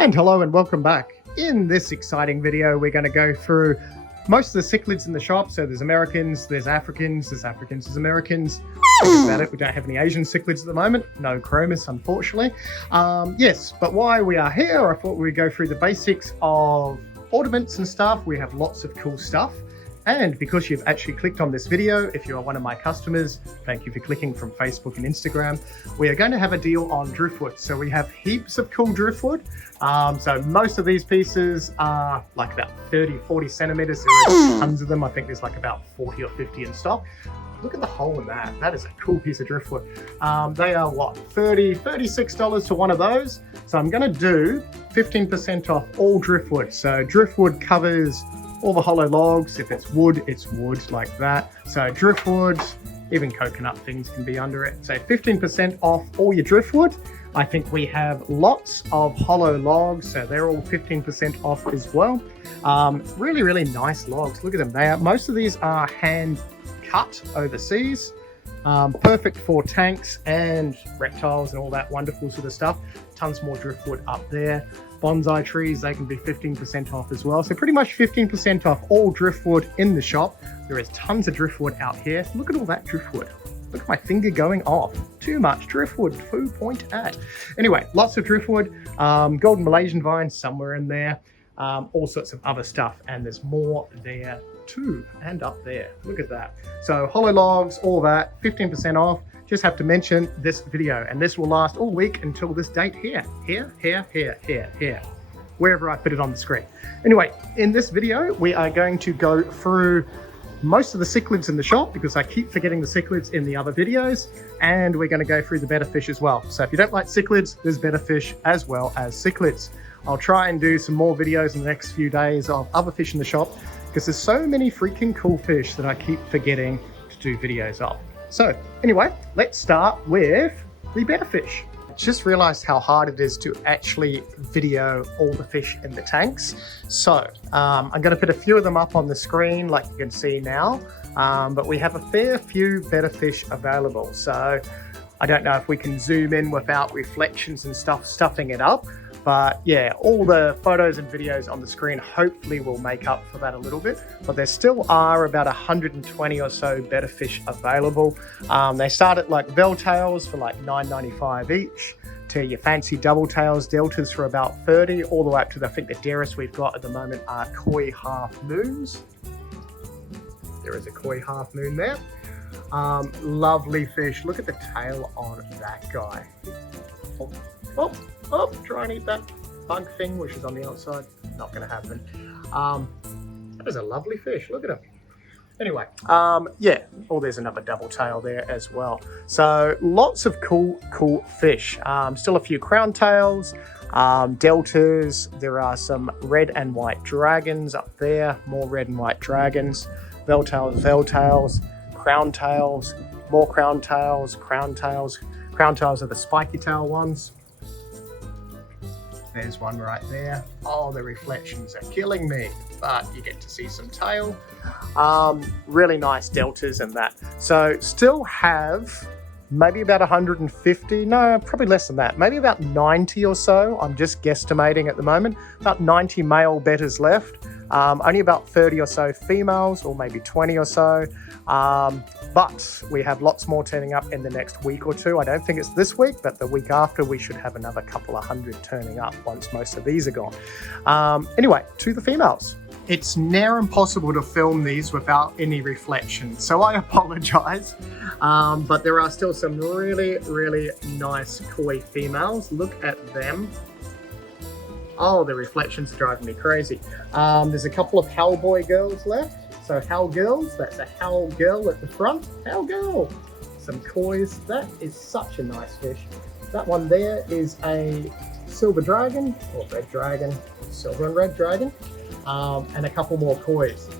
And hello and welcome back. In this exciting video, we're going to go through most of the cichlids in the shop. So there's Americans, there's Africans, there's Americans. That's about it. We don't have any Asian cichlids at the moment. No chromis, unfortunately. Yes, but while we are here, I thought we'd go through the basics of ornaments and stuff. We have lots of cool stuff. And because you've actually clicked on this video, if you are one of my customers, thank you for clicking from Facebook and Instagram, we are going to have a deal on driftwood. So we have heaps of cool driftwood. So most of these pieces are like about 30, 40 centimeters. There are tons of them. I think there's like about 40 or 50 in stock. Look at the hole in that. That is a cool piece of driftwood. They are what, $36 to one of those. So I'm going to do 15% off all driftwood. So driftwood covers all the hollow logs. If it's wood like that. So driftwood, even coconut things can be under it. So 15% off all your driftwood. I think we have lots of hollow logs, so they're all 15% off as well. Really, really nice logs. Look at them. Most of these are hand cut overseas. Perfect for tanks and reptiles and all that wonderful sort of stuff. Tons more driftwood up there. Bonsai trees, they can be 15% off as well. So pretty much 15% off all driftwood in the shop. There is tons of driftwood out here. Look at all that driftwood. Look at my finger going off. Too much driftwood, 2 point at. Anyway, lots of driftwood. Golden Malaysian vines somewhere in there. All sorts of other stuff. And there's more there too. And up there. Look at that. So hollow logs, all that, 15% off. Just have to mention this video, and this will last all week until this date here. Wherever I put it on the screen. Anyway, in this video, we are going to go through most of the cichlids in the shop because I keep forgetting the cichlids in the other videos, and we're going to go through the Betta Fish as well. So if you don't like cichlids, there's Betta Fish as well as cichlids. I'll try and do some more videos in the next few days of other fish in the shop because there's so many freaking cool fish that I keep forgetting to do videos of. So anyway, let's start with the Betta Fish. Just realized how hard it is to actually video all the fish in the tanks. So I'm going to put a few of them up on the screen like you can see now, but we have a fair few Betta Fish available. So I don't know if we can zoom in without reflections and stuff stuffing it up. But yeah, all the photos and videos on the screen hopefully will make up for that a little bit. But there still are about 120 or so Betta Fish available. They start at like belltails for like $9.95 each, to your fancy double tails, deltas for about 30, all the way up to I think the dearest we've got at the moment are koi half moons. There is a koi half moon there. Lovely fish. Look at the tail on that guy. Oh, try and eat that bug thing, which is on the outside. Not going to happen. That is a lovely fish. Look at him. Anyway, yeah. Oh, there's another double tail there as well. So lots of cool fish. Still a few crown tails, deltas. There are some red and white dragons up there. More red and white dragons. Veiltails, crown tails, more crown tails, crown tails. Crown tails are the spiky tail ones. There's one right there. Oh, the reflections are killing me, but you get to see some tail. Really nice deltas and that. So still have maybe about 150, no, probably less than that. Maybe about 90 or so. I'm just guesstimating at the moment. About 90 male bettas left. Only about 30 or so females, or maybe 20 or so. But we have lots more turning up in the next week or two. I don't think it's this week, but the week after we should have another couple of hundred turning up once most of these are gone. Anyway, to the females. It's near impossible to film these without any reflection, so I apologize. But there are still some really, really nice koi females. Look at them. Oh, the reflections are driving me crazy. There's a couple of Hellboy girls left. So Hell girls, that's a Hell girl at the front. Hell girl. Some kois. That is such a nice fish. That one there is a silver dragon, or red dragon, silver and red dragon, and a couple more kois.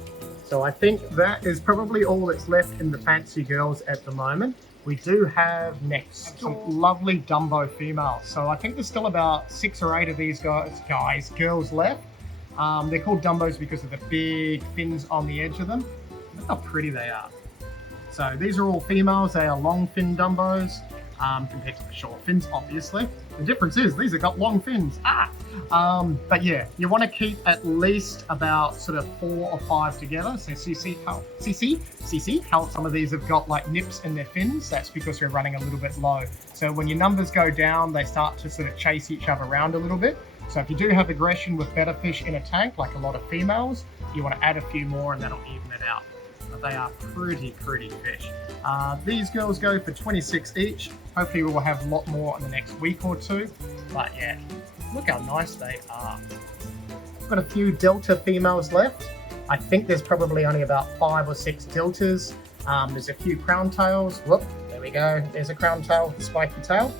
So I think that is probably all that's left in the fancy girls at the moment. We do have next some lovely Dumbo females. So I think there's still about 6 or 8 of these girls left. They're called Dumbos because of the big fins on the edge of them. Look how pretty they are. So these are all females. They are long fin Dumbos. compared to the short fins, obviously. The difference is these have got long fins. But yeah, you want to keep at least about sort of 4 or 5 together. So CC how some of these have got like nips in their fins. That's because we're running a little bit low. So when your numbers go down, they start to sort of chase each other around a little bit. So if you do have aggression with betta fish in a tank, like a lot of females, you want to add a few more and that'll even it out. But they are pretty fish. These girls go for 26 each. Hopefully we will have a lot more in the next week or 2. But yeah, look how nice they are. I've got a few delta females left. I think there's probably only about 5 or 6 deltas. There's a few crown tails. Whoop, there we go. There's a crown tail with a spiky tail.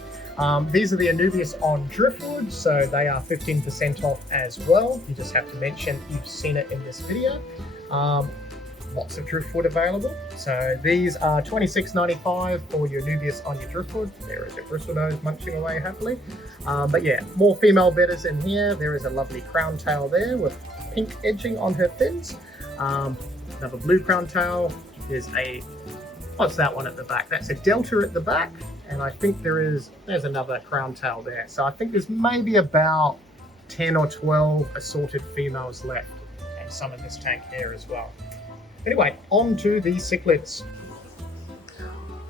These are the Anubias on Driftwood, so they are 15% off as well. You just have to mention you've seen it in this video. Lots of driftwood available. So these are $26.95 for your Anubias on your driftwood. There is a bristlenose munching away happily. But yeah, more female bettas in here. There is a lovely crown tail there with pink edging on her fins. Another blue crown tail. There's a, what's that one at the back? That's a delta at the back. And I think there's another crown tail there. So I think there's maybe about 10 or 12 assorted females left. And some in this tank here as well. Anyway, on to the cichlids.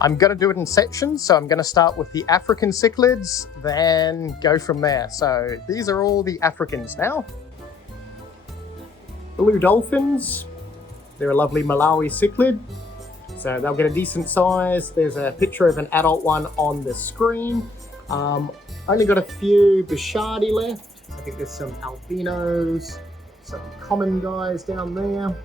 I'm going to do it in sections, so I'm going to start with the African cichlids, then go from there. So these are all the Africans now. Blue dolphins, they're a lovely Malawi cichlid, so they'll get a decent size. There's a picture of an adult one on the screen. Only got a few Bishardi left. I think there's some albinos, some common guys down there.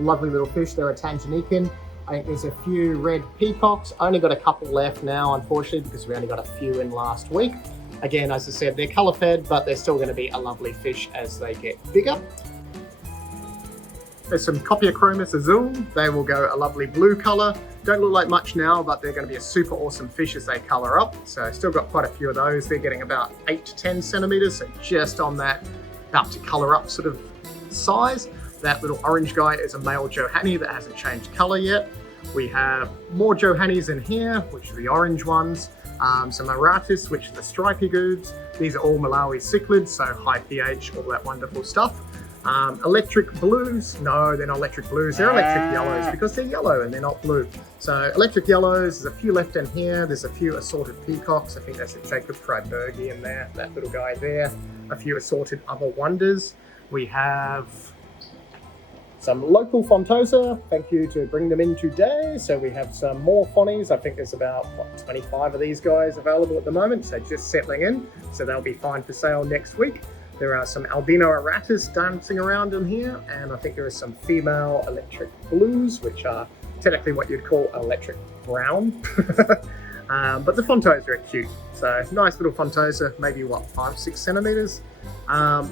Lovely little fish, they're a Tanzanican. I think there's a few red peacocks. Only got a couple left now, unfortunately, because we only got a few in last week. Again, as I said, they're colour fed, but they're still going to be a lovely fish as they get bigger. There's some Copiachromis azul. They will go a lovely blue colour. Don't look like much now, but they're going to be a super awesome fish as they colour up. So still got quite a few of those. They're getting about 8 to 10 centimetres, so just on that about to colour up sort of size. That little orange guy is a male Johanny that hasn't changed colour yet. We have more Johannys in here, which are the orange ones. Some Aratus, which are the stripy goods. These are all Malawi cichlids, so high pH, all that wonderful stuff. Electric blues, no, they're not electric blues, they're electric yellows because they're yellow and they're not blue. So electric yellows, there's a few left in here. There's a few assorted peacocks. I think that's a Jacob Freibergi in there, that little guy there. A few assorted other wonders. We have some local Fontosa, thank you to bring them in today. So we have some more Fonnies. I think there's about, 25 of these guys available at the moment. So just settling in. So they'll be fine for sale next week. There are some albino Aratus dancing around in here. And I think there are some female electric blues, which are technically what you'd call electric brown. But the Fontosa are cute. So nice little Fontosa, maybe what, 5-6 centimeters.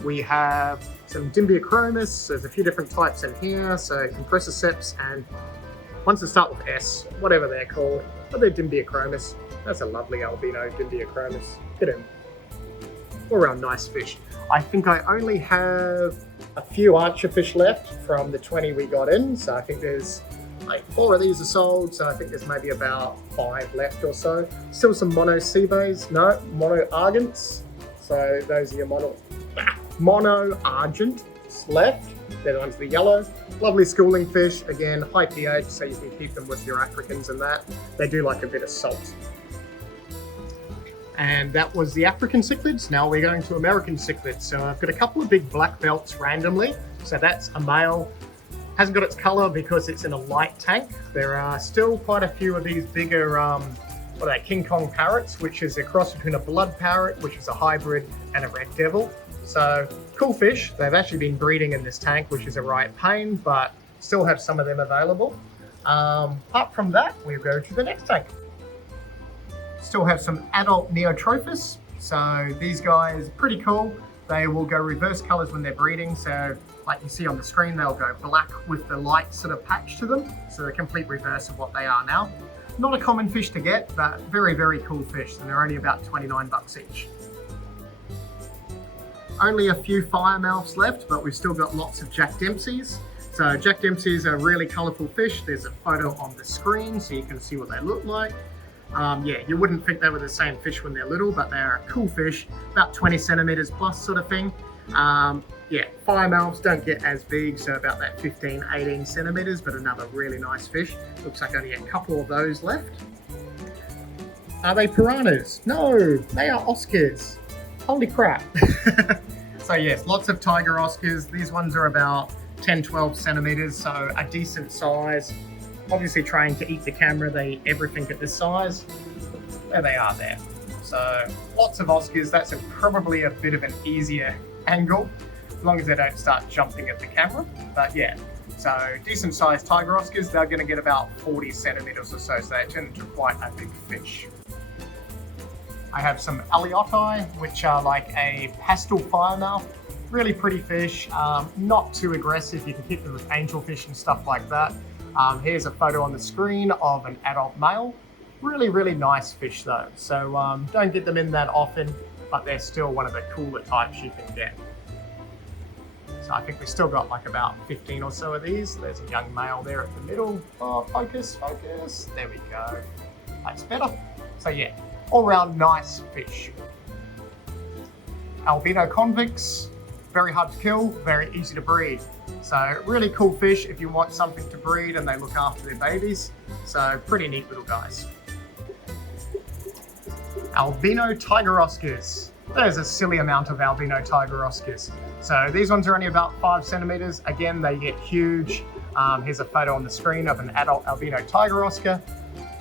We have some Dimbiachromis. There's a few different types in here. So Compressiceps and ones that start with S, whatever they're called, but they're Dimbiachromis. That's a lovely albino Dimbiachromis. Get him. All around nice fish. I think I only have a few archerfish left from the 20 we got in. So I think there's like 4 of these are sold. So I think there's maybe about 5 left or so. Still some mono sea bays. No, mono argents. So those are your mono argent left. They're the ones that are yellow. Lovely schooling fish. Again, high pH, so you can keep them with your Africans and that. They do like a bit of salt. And that was the African cichlids. Now we're going to American cichlids. So I've got a couple of big black belts randomly. So that's a male. Hasn't got its color because it's in a light tank. There are still quite a few of these bigger, what are they, King Kong parrots, which is a cross between a blood parrot, which is a hybrid, and a red devil. So cool fish. They've actually been breeding in this tank, which is a right pain, but still have some of them available. Apart from that, we'll go to the next tank. Still have some adult Neotrophus. So these guys, pretty cool. They will go reverse colors when they're breeding. So like you see on the screen, they'll go black with the light sort of patch to them. So the complete reverse of what they are now. Not a common fish to get, but very, very cool fish. And they're only about 29 bucks each. Only a few firemouths left, but we've still got lots of Jack Dempseys. So Jack Dempseys are really colorful fish. There's a photo on the screen so you can see what they look like. Yeah, you wouldn't think they were the same fish when they're little, but they're a cool fish, about 20 centimeters plus sort of thing. Yeah, fire mouths don't get as big, so about that 15, 18 centimeters, but another really nice fish. Looks like only a couple of those left. Are they piranhas? No, they are Oscars. Holy crap. So yes, lots of tiger Oscars. These ones are about 10, 12 centimeters, so a decent size. Obviously trying to eat the camera, they eat everything at this size. There they are there. So lots of Oscars. That's probably a bit of an easier angle, as long as they don't start jumping at the camera. But yeah, so decent sized tiger Oscars, they're going to get about 40 centimeters or so, so they turn into quite a big fish. I have some Aliotti, which are like a pastel firemouth. Really pretty fish, not too aggressive. You can keep them with angelfish and stuff like that. Here's a photo on the screen of an adult male. Really, really nice fish though. So don't get them in that often, but they're still one of the cooler types you can get. So I think we've still got like about 15 or so of these. There's a young male there at the middle. Oh, focus, focus. There we go. That's better. So yeah, all round nice fish. Albino convicts, very hard to kill, very easy to breed. So really cool fish if you want something to breed and they look after their babies. So pretty neat little guys. Albino tiger Oscars. There's a silly amount of albino tiger Oscars. So these ones are only about 5 centimeters. Again, they get huge. Here's a photo on the screen of an adult albino tiger Oscar.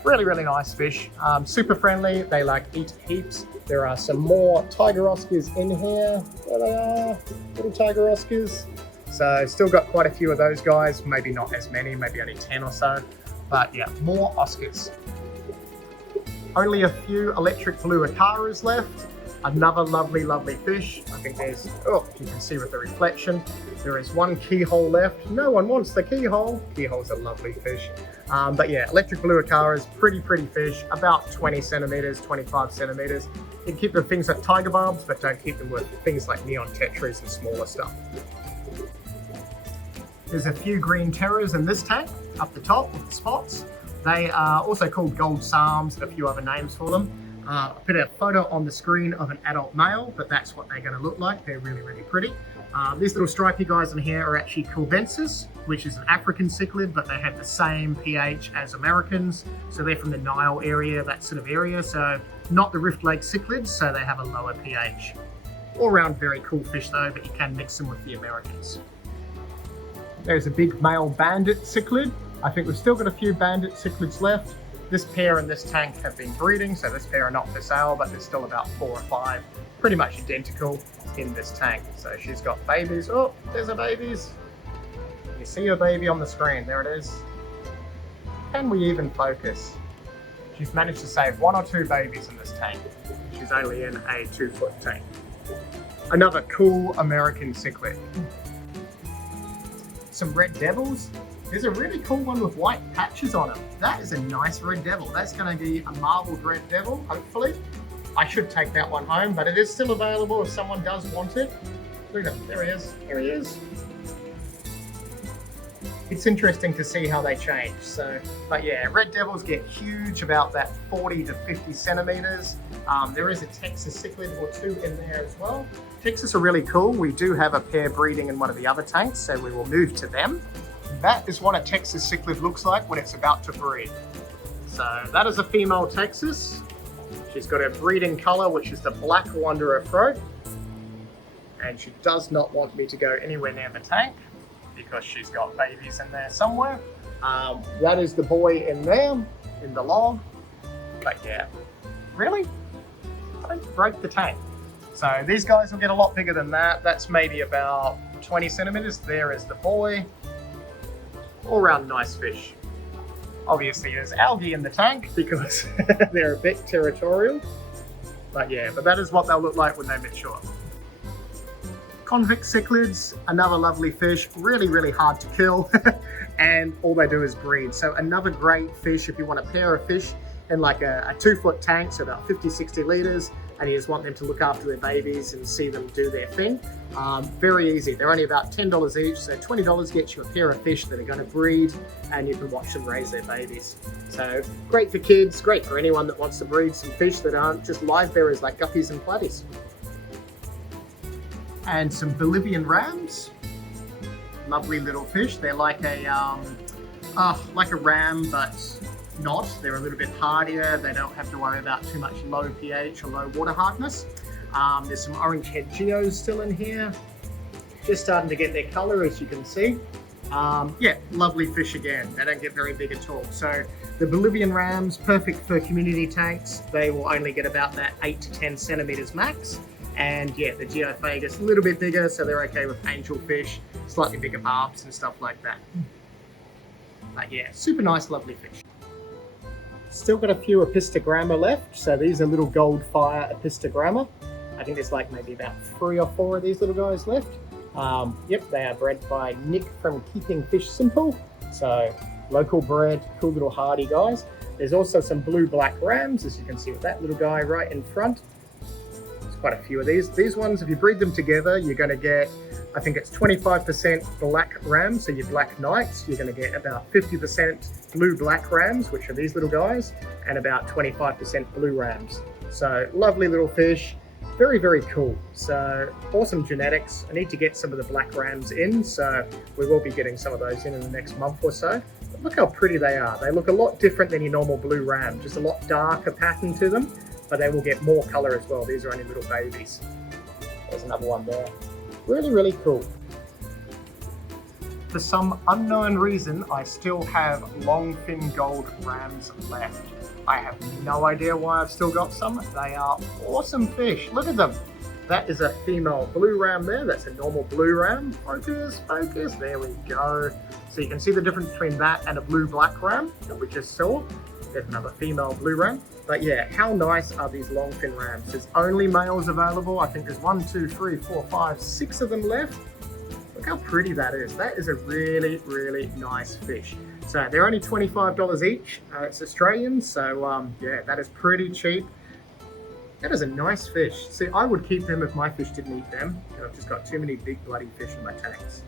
Really, really nice fish. Super friendly. They like eat heaps. There are some more tiger Oscars in here. There they are, little tiger Oscars. So still got quite a few of those guys. Maybe not as many, maybe only 10 or so. But yeah, more Oscars. Only a few electric blue Acaras left. Another lovely, lovely fish. I think there's, oh, you can see with the reflection, there is one keyhole left. No one wants the keyhole. Keyhole's a lovely fish. But yeah, electric blue Acaras, pretty fish, about 20 centimeters, 25 centimeters. You can keep them with things like tiger barbs, but don't keep them with things like neon tetras and smaller stuff. There's a few green terrors in this tank, up the top with the spots. They are also called gold psalms and a few other names for them. I put a photo on the screen of an adult male, but that's what they're going to look like. They're really, really pretty. These little stripy guys in here are actually Culvensis, which is an African cichlid, but they have the same pH as Americans. So they're from the Nile area, that sort of area. So not the Rift Lake cichlids, so they have a lower pH. All around very cool fish though, but you can mix them with the Americans. There's a big male Bandit Cichlid. I think we've still got a few Bandit Cichlids left. This pair and this tank have been breeding, so this pair are not for sale, but there's still about 4 or 5, pretty much identical in this tank. So she's got babies. Oh, there's her babies. You see her baby on the screen, there it is. Can we even focus? She's managed to save 1 or 2 babies in this tank. She's only in a 2-foot tank. Another cool American cichlid. Some red devils. There's a really cool one with white patches on it. That is a nice red devil. That's going to be a marbled red devil, hopefully. I should take that one home, but it is still available if someone does want it. Look at him, there he is, here he is. It's interesting to see how they change. So, but yeah, red devils get huge, about that 40 to 50 centimeters. There is a Texas cichlid or 2 in there as well. Texas are really cool. We do have a pair breeding in one of the other tanks, so we will move to them. That is what a Texas cichlid looks like when it's about to breed. So that is a female Texas. She's got her breeding color, which is the black under her throat. And she does not want me to go anywhere near the tank because she's got babies in there somewhere. That is the boy in there, in the log. But yeah, really? Don't break the tank. So these guys will get a lot bigger than that. That's maybe about 20 centimeters. There is the boy. All round nice fish. Obviously there's algae in the tank because they're a bit territorial. But yeah, but that is what they'll look like when they mature. Convict Cichlids, another lovely fish, really, really hard to kill. And all they do is breed. So another great fish if you want a pair of fish in like a 2-foot tank, so about 50, 60 liters. and you just want them to look after their babies and see them do their thing. Very easy. They're only about $10 each, so $20 gets you a pair of fish that are going to breed, and you can watch them raise their babies. So great for kids, great for anyone that wants to breed some fish that aren't just live bearers like guppies and platies. And some Bolivian rams. Lovely little fish. They're like a ram, but not. They're a little bit hardier. They don't have to worry about too much low pH or low water hardness. There's some orange head geos still in here. Just starting to get their color, as you can see. Yeah, lovely fish again. They don't get very big at all. So the Bolivian rams, perfect for community tanks. They will only get about that 8 to 10 centimeters max. And yeah, the Geophagus, a little bit bigger, so they're okay with angelfish, slightly bigger barbs and stuff like that. But yeah, super nice, lovely fish. Still got a few apistogramma left. So these are little goldfire apistogramma. I think there's like maybe about 3 or 4 of these little guys left. Yep, they are bred by Nick from Keeping Fish Simple. So local bred, cool little hardy guys. There's also some blue-black rams, as you can see with that little guy right in front. There's quite a few of these. These ones, if you breed them together, you're going to get, I think it's 25% black rams, so your black knights. You're going to get about 50% blue-black rams, which are these little guys, and about 25% blue rams. So lovely little fish. Very, very cool. So awesome genetics. I need to get some of the black rams in, so we will be getting some of those in the next month or so. But look how pretty they are. They look a lot different than your normal blue ram, just a lot darker pattern to them, but they will get more color as well. These are only little babies. There's another one there. Really, really cool. For some unknown reason, I still have longfin gold rams left. I have no idea why I've still got some. They are awesome fish. Look at them. That is a female blue ram there. That's a normal blue ram. Focus, focus. There we go. So you can see the difference between that and a blue-black ram that we just saw. There's another female blue ram. But yeah, how nice are these longfin rams? There's only males available. I think there's 1, 2, 3, 4, 5, 6 of them left. Look how pretty that is. That is a really, really nice fish. So they're only $25 each. It's Australian, so yeah, that is pretty cheap. That is a nice fish. See, I would keep them if my fish didn't eat them. I've just got too many big bloody fish in my tanks.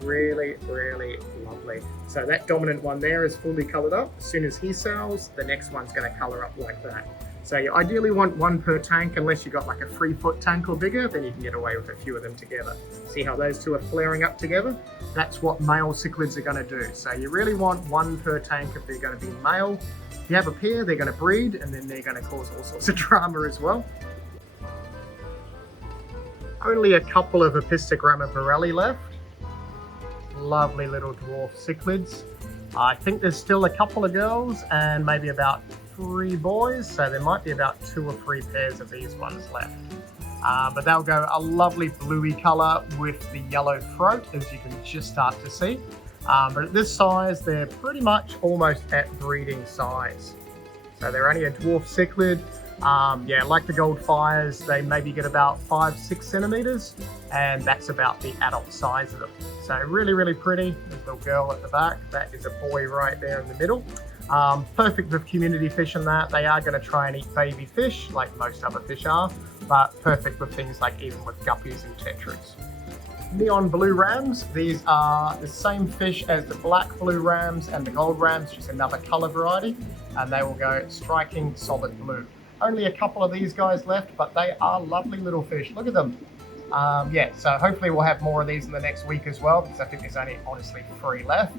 Really, really lovely. So that dominant one there is fully colored up. As soon as he sells, the next one's going to color up like that. So you ideally want 1 per tank, unless you've got like a 3-foot tank or bigger, then you can get away with a few of them together. See how those two are flaring up together? That's what male cichlids are going to do. So you really want 1 per tank if they're going to be male. If you have a pair, they're going to breed, and then they're going to cause all sorts of drama as well. Only a couple of apistogramma borelli left. Lovely little dwarf cichlids. I think there's still a couple of girls and maybe about 3 boys, so there might be about 2 or 3 pairs of these ones left. But they'll go a lovely bluey color with the yellow throat, as you can just start to see. But at this size, they're pretty much almost at breeding size. So they're only a dwarf cichlid. Yeah, like the gold fires, they maybe get about 5-6 centimeters, and that's about the adult size of them. So really, really pretty. There's a little girl at the back. That is a boy right there in the middle. Perfect with community fish in that. They are going to try and eat baby fish, like most other fish are, but perfect with things like even with guppies and tetras. Neon blue rams, these are the same fish as the black blue rams and the gold rams, just another color variety, and they will go striking solid blue. Only a couple of these guys left, but they are lovely little fish. Look at them. Yeah, so hopefully we'll have more of these in the next week as well, because I think there's only honestly 3 left.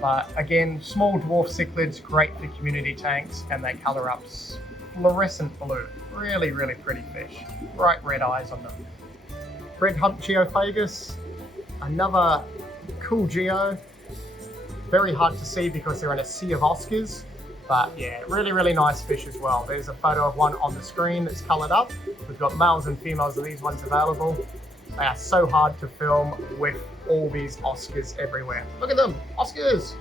But again, small dwarf cichlids, great for community tanks, and they color up fluorescent blue. Really, really pretty fish. Bright red eyes on them. Red Hump Geophagus, another cool geo. Very hard to see because they're in a sea of Oscars. But yeah, really, really nice fish as well. There's a photo of one on the screen that's colored up. We've got males and females of these ones available. They are so hard to film with all these Oscars everywhere. Look at them, Oscars!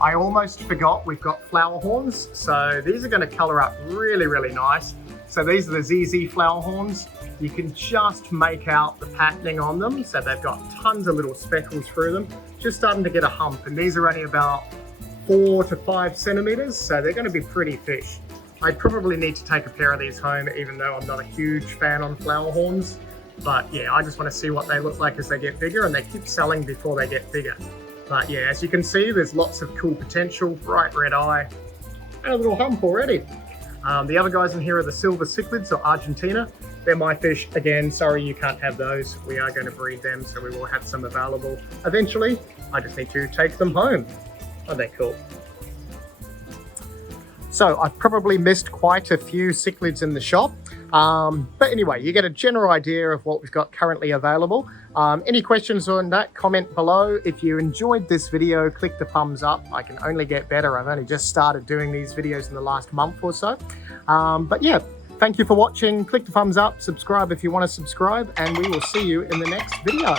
I almost forgot we've got flower horns. So these are going to color up really, really nice. So these are the ZZ flower horns. You can just make out the patterning on them. So they've got tons of little speckles through them. Just starting to get a hump, and these are only about 4 to 5 centimeters. So they're going to be pretty fish. I probably need to take a pair of these home, even though I'm not a huge fan on flower horns. But yeah, I just want to see what they look like as they get bigger, and they keep selling before they get bigger. But yeah, as you can see, there's lots of cool potential. Bright red eye and a little hump already. The other guys in here are the silver cichlids, or Argentina. They're my fish. Again, sorry you can't have those. We are going to breed them, so we will have some available eventually. I just need to take them home. Oh, they're cool. So I've probably missed quite a few cichlids in the shop. But anyway, you get a general idea of what we've got currently available. Any questions on that, comment below. If you enjoyed this video, click the thumbs up. I can only get better. I've only just started doing these videos in the last month or so. But yeah, thank you for watching. Click the thumbs up, subscribe if you want to subscribe, and we will see you in the next video.